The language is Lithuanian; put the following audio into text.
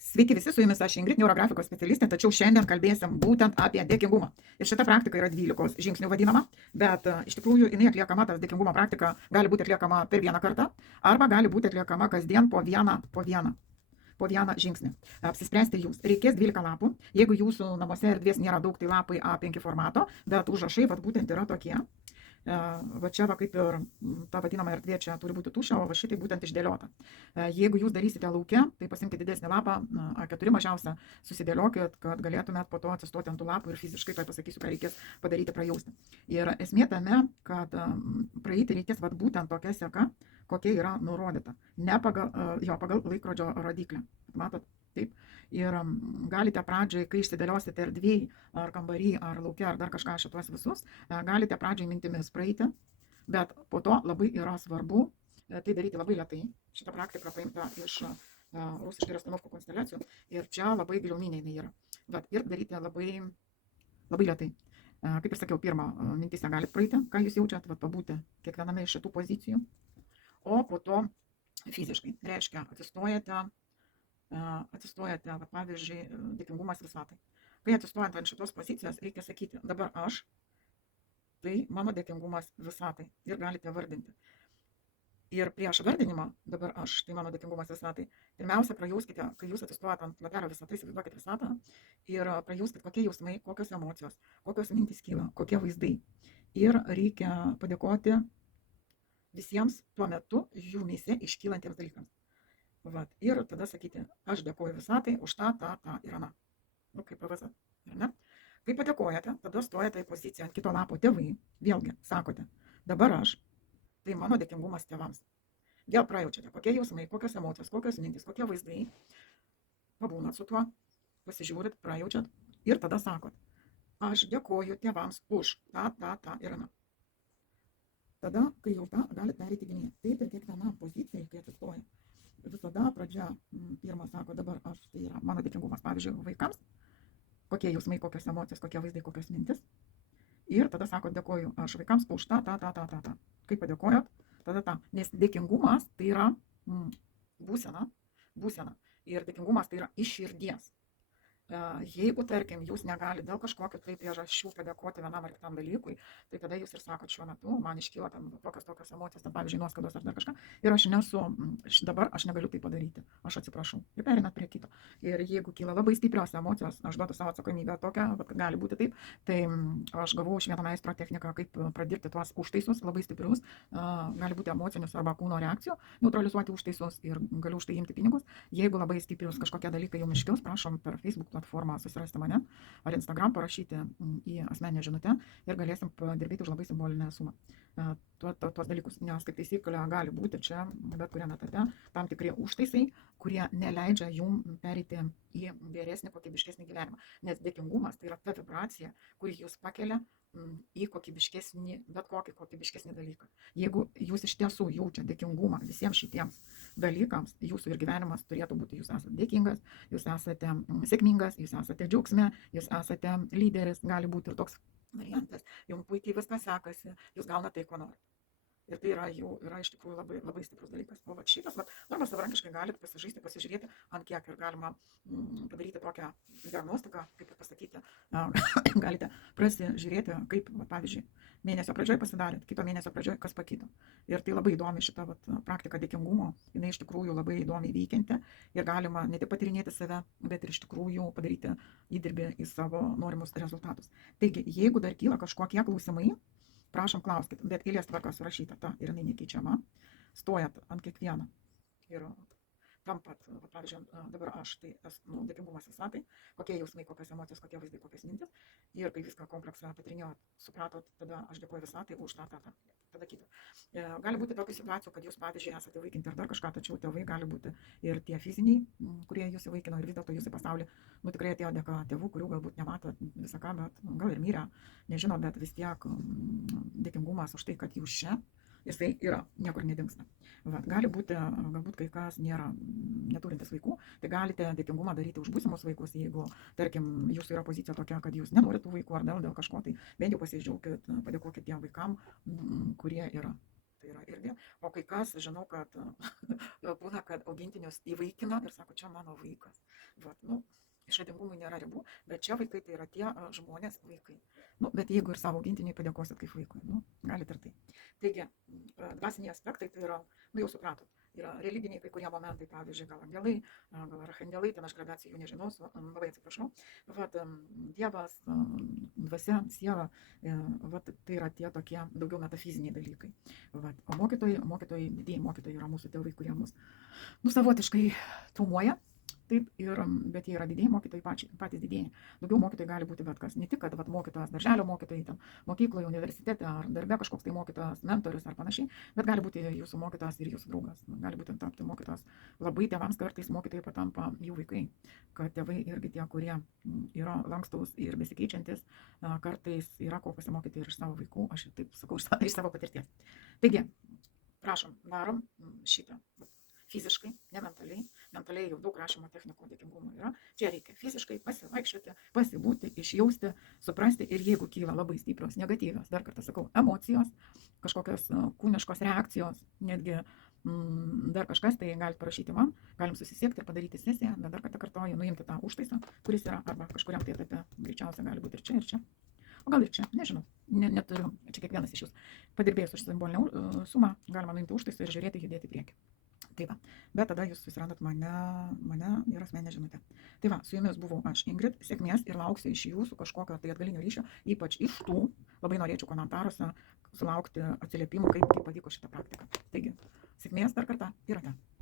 Sveiki visi, su jumis aš Ingrid, neurografikos specialistė, tačiau šiandien kalbėsim būtent apie dėkingumą. Ir šita praktika yra 12 žingsnių vadinama, bet iš tikrųjų jinai atliekama, tas dėkingumo praktika gali būti atliekama per vieną kartą arba gali būti atliekama kasdien po vieną žingsnį. Apsispręsti jūs. Reikės 12 lapų. Jeigu jūsų namuose erdvės nėra daug, tai lapai A5 formato, bet užrašai vat būtent yra tokie. Va čia va kaip ir ta vadinama erdvė čia turi būti tuščia, o va šitai būtent išdėliota. Jeigu jūs darysite lauke, tai pasimkite didesnį lapą, A4 mažiausia, susidėliokit, kad galėtumėt po to atsistoti ant tų lapų ir fiziškai tai pasakysiu, ką reikės padaryti, prajausti. Ir esmė tame, kad praeiti reikės vat būtent tokia seka, kokia yra nurodyta, ne pagal laikrodžio rodiklę. Matot? Taip. Ir galite pradžiai, kai išsidėliosite erdvėj, ar kambarį, ar lauke, ar dar kažką šitos visus, galite pradžiai mintimis praeiti, bet po to labai yra svarbu tai daryti labai lėtai. Šita praktika paimta iš rusiškai rastanovkų konsteliacijų ir čia labai giluminiai jinai yra. Bet ir daryti labai lėtai. Kaip ir sakiau, pirmą mintise galite praeiti, ką jūs jaučiat, pabūti kiekviename iš šitų pozicijų, o po to fiziškai, reiškia, atsistojate, pavyzdžiui, dėkingumas visatai. Kai atsistojant ant šitos pozicijos, reikia sakyti, dabar aš, tai mano dėkingumas visatai. Ir galite vardinti. Ir prieš vardinimą, dabar aš, tai mano dėkingumas visatai, pirmiausia, prajauskite, kai jūs atsistojate ant ladelio visatai, įsivaizduokite visatą ir prajauskite, kokie jausmai, kokios emocijos, kokios mintys kyla, kokie vaizdai. Ir reikia padėkoti visiems tuo metu jumyse iškylantiems dalykams. Vat. Ir tada sakyti, aš dėkoju visatai už tą ir aną. Kaip PVZ, ar ne? Kai padėkojate, tada stojate į poziciją ant kito lapo tėvai, vėlgi sakote, dabar aš, tai mano dėkingumas tėvams. Vėl prajaučiate, kokie jausmai, kokios emocijos, kokios mintys, kokie vaizdai, pabūnat su tuo, pasižiūrit, prajaučiat ir tada sakot, aš dėkoju tėvams už tą ir aną. Tada, kai jau tą, galite perėti gynėje. Taip ir kiekviena pozicija, kai atsistoja. Visada pradžia pirmą sako, dabar aš, tai yra mano dėkingumas, pavyzdžiui, vaikams, kokie jausmai, kokios emocijos, kokie vaizdai, kokios mintis. Ir tada sako, dėkoju aš vaikams už tą. Kai padėkojot, tada tą. Nes dėkingumas tai yra būsena. Ir dėkingumas tai yra iš širdies. Jeigu, tarkim, jūs negalite dėl kažkokio tai priežasčių padėkoti vienam ar kitam dalykui, tai tada jūs ir sakot, šiuo metu man iškyla tam tokios emocijos, tam, pavyzdžiui, nuoskaudos ar dar kažką, ir dabar aš negaliu tai padaryti, aš atsiprašau, ir perinat prie kito. Ir jeigu kyla labai stiprios emocijos, aš duodu savo atsakomybę tokią, kad gali būti taip, tai aš gavau iš vieno meistro techniką, kaip pradirbti tuos užtaisus labai stiprius, gali būti emocinius arba kūno reakcijų, neutralizuoti užtaisus ir galiu už tai imti pinigus. Jeigu labai stiprius kažkokie dalykai jums iškils, prašom per Facebook platformą susirasti mane ar Instagram, parašyti į asmeninę žinutę ir galėsim padirbėti už labai simbolinę sumą. Tuos dalykus, nes kaip taisyklė gali būti čia, bet kuriame etape, tam tikri užtaisai, kurie neleidžia jum pereiti į geresnį, kokybiškesnį gyvenimą. Nes dėkingumas tai yra ta vibracija, kuri jūs pakelia į kokybiškesnį, bet kokį kokybiškesnį dalyką. Jeigu jūs iš tiesų jaučiate dėkingumą visiems šitiems dalykams, jūsų ir gyvenimas turėtų būti, jūs esate dėkingas, jūs esate sėkmingas, jūs esate džiaugsme, jūs esate lyderis, gali būti ir toks variantas, jums puikiai viskas sekasi, jūs gaunate tai, ko norite. Ir tai yra iš tikrųjų labai stiprus dalykas. O šitas, arba savarankiškai galite pasižiūrėti, ant kiek ir galima padaryti tokią diagnostiką, kaip ir pasakyti, galite pasižiūrėti, kaip, pavyzdžiui, mėnesio pradžioje pasidarėt, kito mėnesio pradžioje kas pakito. Ir tai labai įdomi šita praktika dėkingumo, jinai iš tikrųjų labai įdomiai veikianti ir galima ne tik patyrinėti save, bet ir iš tikrųjų padaryti įdirbį į savo norimus rezultatus. Taigi, jeigu dar kyla kažkokie klausimai, prašom klauskit, bet eilės tvarka surašyta ta ir jinai nekeičiama, stojat ant kiekvieno ir tampat, pavyzdžiui, dabar aš, tai esu dėkingumas visatai, kokie jausmai, kokios emocijos, kokie vaizdai, kokios mintis ir kai viską kompleksą patirinėjot, supratot, tada aš dėkoju visatai už tada kitą. Gali būti tokių situacijų, kad jūs, pavyzdžiui, esate įvaikinti ar dar kažką, tačiau tėvai gali būti ir tie fiziniai, kurie jūs įvaikino ir vis dėlto jūs į pasaulį, tikrai atėjo dėka tėvų, kurių galbūt nemato visą ką, bet gal ir mirė, nežino, bet vis tiek dėkingumas už tai, kad jūs čia, jisai yra, niekur nedingsta. Gali būti, galbūt kai kas neturintis vaikų, tai galite dėkingumą daryti už būsimus vaikus, jeigu, tarkim, jūsų yra pozicija tokia, kad jūs nenorite vaikų ar dėl kažko, tai bent jau pasidžiaukit, padėkokit tiem vaikam, kurie yra. Tai yra irgi, o kai kas, žinau, kad būna, kad augintinius įvaikina ir sako, čia mano vaikas. Vat, nu, išradingumui nėra ribų, bet čia vaikai tai yra tie žmonės vaikai. Nu, bet jeigu ir savo augintiniai padėkosit kaip vaikui, nu, galite ir tai. Taigi, dvasiniai aspektai tai yra, nu jau supratot, yra religiniai kai kurie momentai, pavyzdžiui, gal angelai, gal archangelai, ten aš gradacijų jų nežinosiu, labai atsiprašau. Vat, Dievas, dvasia, siela, vat, tai yra tie tokie daugiau metafiziniai dalykai. Vat, o mokytojai, didieji mokytojai yra mūsų tėvai, kurie mus, nu, savotiškai traumuoja. Taip, bet jie yra didieji mokytojai, patys didieji. Daugiau mokytojai gali būti bet kas. Ne tik, kad mokytojas, darželio mokytojai, ten, mokykloje, universitete ar darbe kažkoks tai mokytojas, mentorius ar panašiai, bet gali būti jūsų mokytojas ir jūsų draugas. Gali būti tapti mokytojas. Labai tėvams kartais mokytojai patampa jų vaikai. Kad tėvai irgi tie, kurie yra lankstaus ir besikeičiantis, kartais yra ko pasimokyti ir iš savo vaikų. Aš taip sakau, iš savo patirties. Taigi, prašom, darom šitą. Fiziškai, ne mentaliai. Mentaliai jau daug rašymo technikų dėkingumo yra. Čia reikia fiziškai pasivaikščioti, pasibūti, išjausti, suprasti ir jeigu kyla labai stiprios, negatyvios, dar kartą sakau, emocijos, kažkokios kūniškos reakcijos, netgi dar kažkas, tai galite parašyti man, galim susisiekti ir padaryti sesiją, bet dar kartą kartoju, nuimti tą užtaisą, kuris yra arba kažkuriam tai etape, greičiausia gali būti ir čia, ir čia. O gal ir čia, nežinau, neturiu, čia kiekvienas iš jūs padirbėjus už simbolinę sumą, galima nuimti užtaisą ir žiūrėti, judėti į priekį. Tai va, bet tada jūs susirandat mane ir asmeninę žinutę. Tai va, su jumis buvau aš, Ingrid, sėkmės ir lauksiu iš jūsų kažkokio tai atgalinio ryšio, ypač iš tų, labai norėčiau komentaruose sulaukti atsiliepimų, kaip pavyko šitą praktiką. Taigi, sėkmės dar kartą ir ate.